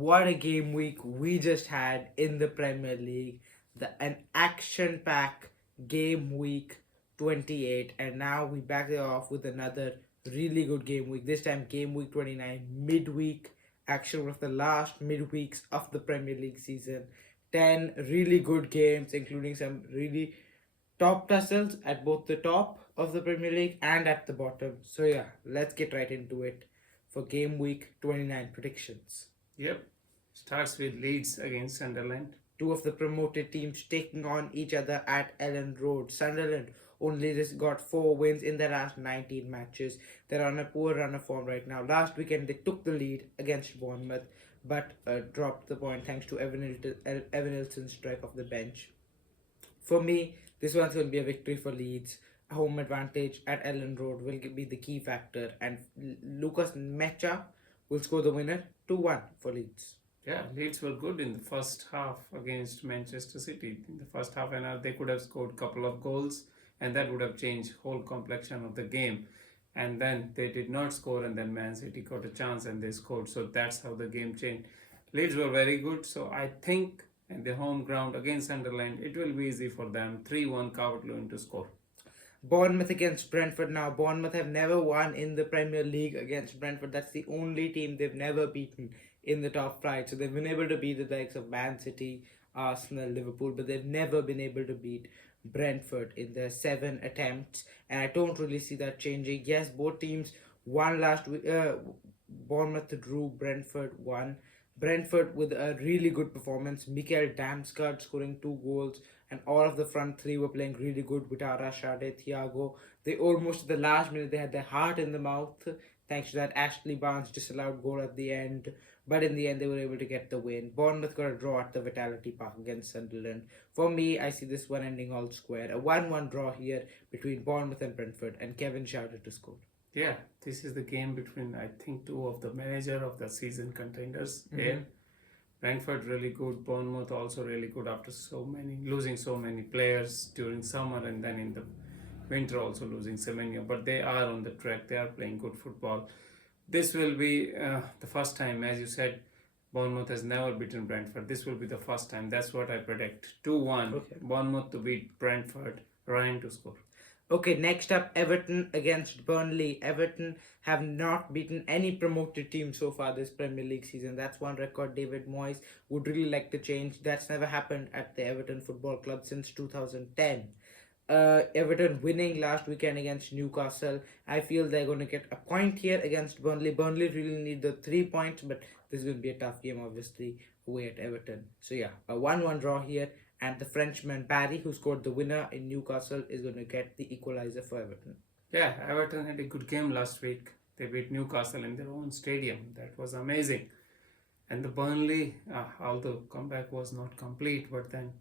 what a game week we just had in the Premier League. An action-packed game week 28, and now we back it off with another really good game week. This time, game week 29, midweek action, of the last midweeks of the Premier League season. 10 really good games, including some really top tussles at both the top of the Premier League and at the bottom. So yeah, let's get right into it for game week 29 predictions. Yep. Starts with Leeds against Sunderland. Two of the promoted teams taking on each other at Ellen Road. Sunderland only just got 4 wins in their last 19 matches. They're on a poor run of form right now. Last weekend they took the lead against Bournemouth, but dropped the point thanks to Evan Nilsson's strike off the bench. For me, this one's going to be a victory for Leeds. Home advantage at Ellen Road will be the key factor, and Lucas Mecha will score the winner 2-1 for Leeds. Yeah, Leeds were good in the first half against Manchester City. In the first half an hour, they could have scored a couple of goals, and that would have changed whole complexion of the game. And then they did not score, and then Man City got a chance and they scored. So that's how the game changed. Leeds were very good, so I think in the home ground against Sunderland, it will be easy for them. 3-1 Calvert-Lewin to score. Bournemouth against Brentford now. Bournemouth have never won in the Premier League against Brentford. That's the only team they've never beaten in the top flight. So they've been able to beat the likes of Man City, Arsenal, Liverpool, but they've never been able to beat Brentford in their 7 attempts. And I don't really see that changing. Yes, both teams won last week. Bournemouth drew, Brentford won. Brentford with a really good performance. Mikael Damsgaard scoring 2 goals, and all of the front three were playing really good. Vitara, Sade, Thiago. They almost at the last minute they had their heart in the mouth thanks to that Ashley Barnes disallowed goal at the end. But in the end, they were able to get the win. Bournemouth got a draw at the Vitality Park against Sunderland. For me, I see this one ending all square. A 1-1 draw here between Bournemouth and Brentford, and Kevin Schade to score. Yeah, this is the game between, I think, 2 of the manager of the season contenders here. Brentford really good, Bournemouth also really good after losing so many players during summer, and then in the winter also losing Semenyo. But they are on the track, they are playing good football. This will be the first time, as you said, Bournemouth has never beaten Brentford. This will be the first time. That's what I predict. 2-1, okay. Bournemouth to beat Brentford, Ryan to score. Okay, next up, Everton against Burnley. Everton have not beaten any promoted team so far this Premier League season. That's one record David Moyes would really like to change. That's never happened at the Everton Football Club since 2010. Everton winning last weekend against Newcastle. I feel they're going to get a point here against Burnley. Burnley really need the 3 points, but this is going to be a tough game, obviously, away at Everton. So yeah, a 1-1 draw here. And the Frenchman Barry, who scored the winner in Newcastle, is going to get the equalizer for Everton. Yeah, Everton had a good game last week. They beat Newcastle in their own stadium. That was amazing. And the Burnley, although comeback was not complete, but then,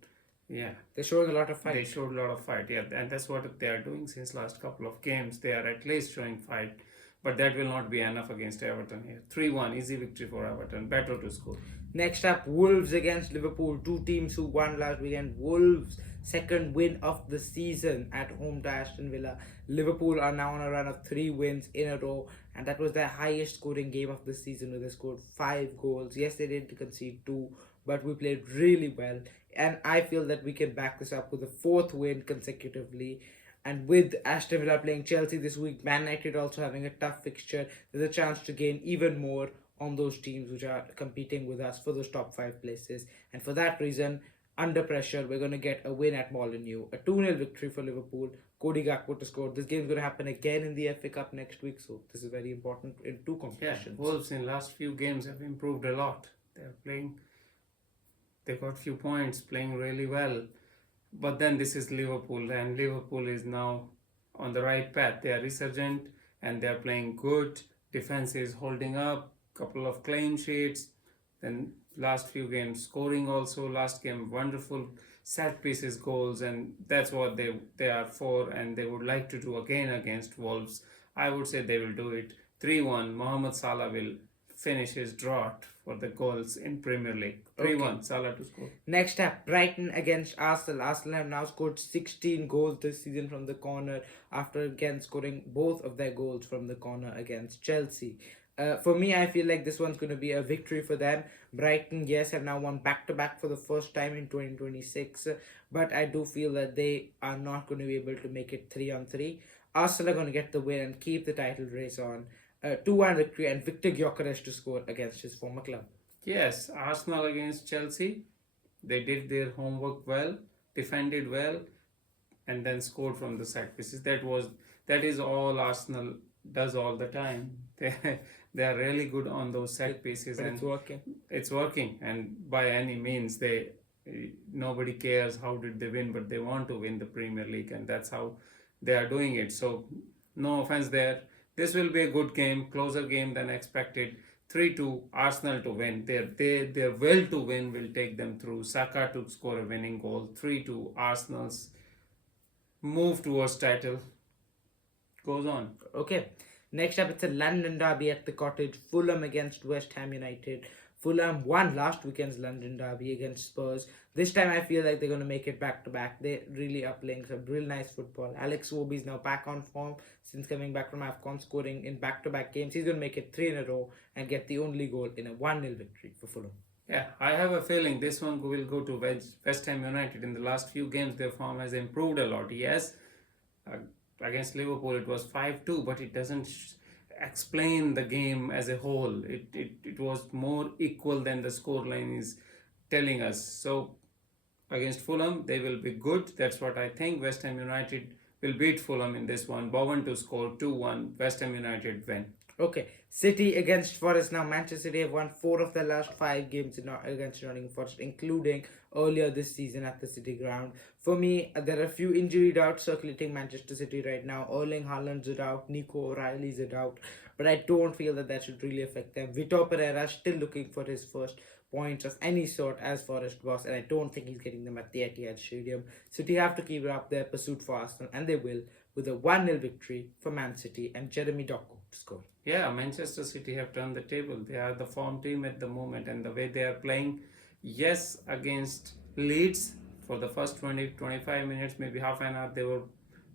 yeah. They're showing a lot of fight. They showed a lot of fight, yeah. And that's what they are doing since last couple of games. They are at least showing fight. But that will not be enough against Everton here. 3-1, easy victory for Everton. Better to score. Next up, Wolves against Liverpool. 2 teams who won last weekend. Wolves, second win of the season at home to Aston Villa. Liverpool are now on a run of 3 wins in a row. And that was their highest scoring game of the season, where they scored 5 goals. Yes, they did concede 2, but we played really well. And I feel that we can back this up with a 4th win consecutively. And with Aston Villa playing Chelsea this week, Man United also having a tough fixture, there's a chance to gain even more on those teams which are competing with us for those top 5 places. And for that reason, under pressure, we're going to get a win at Molineux. A 2-0 victory for Liverpool. Cody Gakpo to score. This game is going to happen again in the FA Cup next week, so this is very important in 2 competitions. Yeah, Wolves in last few games have improved a lot. They got few points, playing really well. But then this is Liverpool, and Liverpool is now on the right path. They are resurgent and they are playing good. Defense is holding up, couple of clean sheets. Then last few games scoring also. Last game wonderful set pieces goals, and that's what they are for, and they would like to do again against Wolves. I would say they will do it. 3-1. Mohamed Salah will finish his drought for the goals in Premier League. 3-1, okay. Salah to score. Next up, Brighton against Arsenal. Arsenal have now scored 16 goals this season from the corner after again scoring both of their goals from the corner against Chelsea. For me, I feel like this one's going to be a victory for them. Brighton, yes, have now won back to back for the first time in 2026, but I do feel that they are not going to be able to make it 3-on-3. Arsenal are going to get the win and keep the title race on. 2-1 victory, and Victor Gyökeres to score against his former club. Yes, Arsenal against Chelsea, they did their homework well, defended well, and then scored from the set pieces. That is all Arsenal does all the time. They are really good on those set pieces, But and it's working. it's working. And by any means, nobody cares how did they win, but they want to win the Premier League, and that's how they are doing it. So no offense there. This will be a good game, closer game than expected. 3-2 Arsenal to win. Their will to win will take them through. Saka to score a winning goal. 3-2 Arsenal's move towards title goes on. Okay. Next up, it's a London derby at the Cottage. Fulham against West Ham United. Fulham won last weekend's London derby against Spurs. This time, I feel like they're going to make it back to back. They really are playing some real nice football. Alex Iwobi is now back on form since coming back from AFCON, scoring in back to back games. He's going to make it 3 in a row and get the only goal in a 1-0 victory for Fulham. Yeah, I have a feeling this one will go to West Ham United. In the last few games, their form has improved a lot. Yes, against Liverpool it was 5-2, but it doesn't explain the game as a whole. It was more equal than the scoreline is telling us. So against Fulham, they will be good. That's what I think. West Ham United will beat Fulham in this one. Bowen to score 2-1. West Ham United win. Okay, City against Forest. Now Manchester City have won 4 of their last 5 games against Nottingham Forest, including earlier this season at the City ground. For me, there are a few injury doubts circulating Manchester City right now. Erling Haaland's a doubt, Nico O'Reilly's a doubt, but I don't feel that should really affect them. Vitor Pereira still looking for his first points of any sort as Forest boss, and I don't think he's getting them at the Etihad Stadium. City have to keep up their pursuit for Arsenal, and they will, with a 1-0 victory for Man City and Jeremy Doku to score. Yeah, Manchester City have turned the table. They are the form team at the moment, and the way they are playing, yes, against Leeds for the first 20-25 minutes, maybe half an hour, they were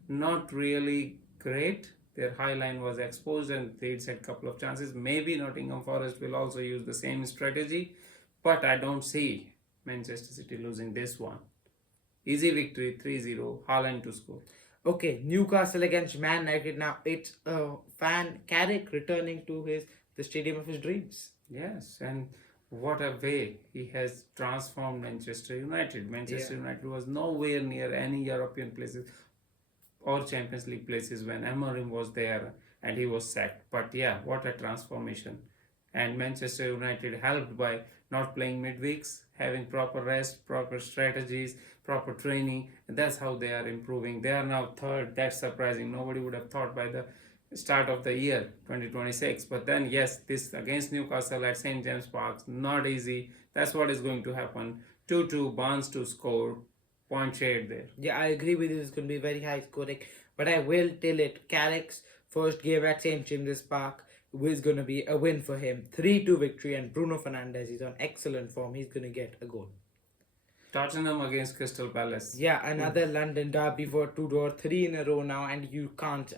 not really great. Their high line was exposed and Leeds had a couple of chances. Maybe Nottingham Forest will also use the same strategy, but I don't see Manchester City losing this one. Easy victory, 3-0, Haaland to score. Okay, Newcastle against Man United. Now it's fan Carrick returning to the stadium of his dreams. Yes, and what a way he has transformed Manchester United. Manchester United was nowhere near any European places or Champions League places when Amorim was there and he was sacked. But yeah, what a transformation. And Manchester United helped by not playing midweeks, having proper rest, proper strategies, proper training. And that's how they are improving. They are now third. That's surprising. Nobody would have thought by the start of the year 2026. But then yes, this against Newcastle at St. James Park, not easy. That's what is going to happen. 2-2, Barnes to score. Point shade there. Yeah, I agree with you. It's going to be very high scoring. But I will tell it, Carrick's first game at St. James's Park is going to be a win for him. 3-2 victory, and Bruno Fernandes is on excellent form. He's going to get a goal. Tottenham against Crystal Palace. Yeah, another London derby for Tudor, 3 in a row now, and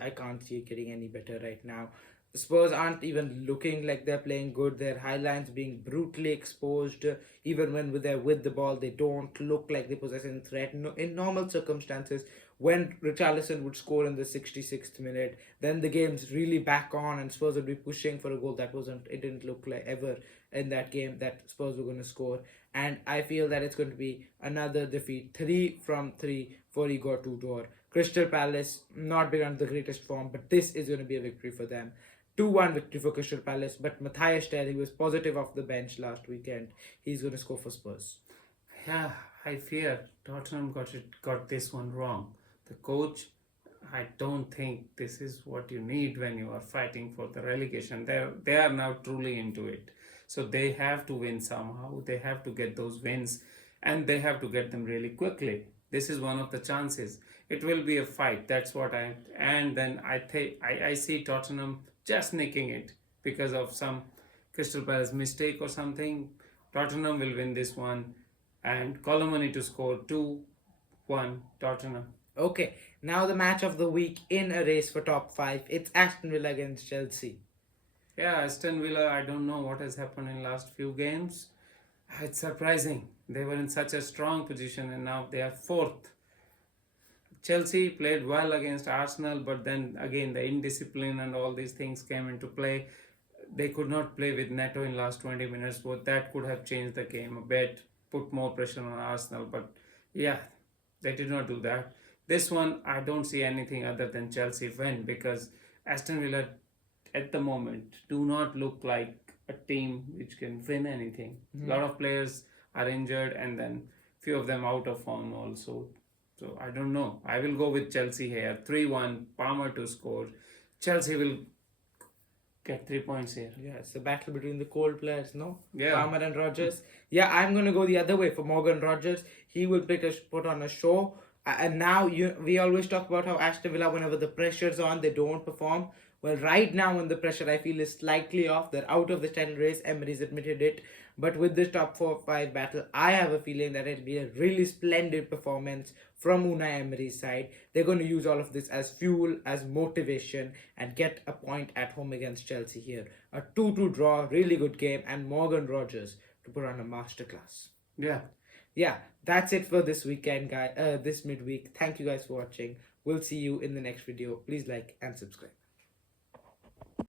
I can't see it getting any better right now. The Spurs aren't even looking like they're playing good. Their high lines being brutally exposed. Even when they're with the ball, they don't look like they possess any threat. No, in normal circumstances, when Richarlison would score in the 66th minute, then the game's really back on and Spurs would be pushing for a goal. It didn't look like ever in that game that Spurs were going to score. And I feel that it's going to be another defeat. 3 from 3 for Igor Tudor. Crystal Palace, not been on the greatest form, but this is going to be a victory for them. 2-1 victory for Crystal Palace, but Matthias Tel, he was positive off the bench last weekend. He's going to score for Spurs. Yeah, I fear Tottenham got this one wrong. The coach, I don't think this is what you need when you are fighting for the relegation. They are now truly into it. So they have to win somehow. They have to get those wins, and they have to get them really quickly. This is one of the chances. It will be a fight. That's what I see Tottenham just nicking it because of some Crystal Palace mistake or something. Tottenham will win this one, and Colomani to score 2-1 Tottenham. Okay, now the match of the week in a race for top 5. It's Aston Villa against Chelsea. Yeah, Aston Villa, I don't know what has happened in last few games. It's surprising. They were in such a strong position and now they are fourth. Chelsea played well against Arsenal, but then again the indiscipline and all these things came into play. They could not play with Neto in last 20 minutes, but that could have changed the game a bit, put more pressure on Arsenal. But yeah, they did not do that. This one, I don't see anything other than Chelsea win because Aston Villa at the moment do not look like a team which can win anything. A lot of players are injured and then few of them out of form also. So I don't know. I will go with Chelsea here. 3-1, Palmer to score. Chelsea will get 3 points here. Yeah, it's a battle between the cold players, no? Yeah. Palmer and Rodgers. Yeah, I'm gonna go the other way for Morgan Rodgers. He will put on a show. And now we always talk about how Aston Villa, whenever the pressure's on, they don't perform. Well, right now when the pressure I feel is slightly off, they're out of the 10 race. Emery's admitted it. But with this top 4-5 battle, I have a feeling that it'll be a really splendid performance from Unai Emery's side. They're going to use all of this as fuel, as motivation, and get a point at home against Chelsea here. A 2-2 draw, really good game, and Morgan Rodgers to put on a masterclass. Yeah. Yeah, that's it for this weekend, guys. This midweek. Thank you guys for watching. We'll see you in the next video. Please like and subscribe.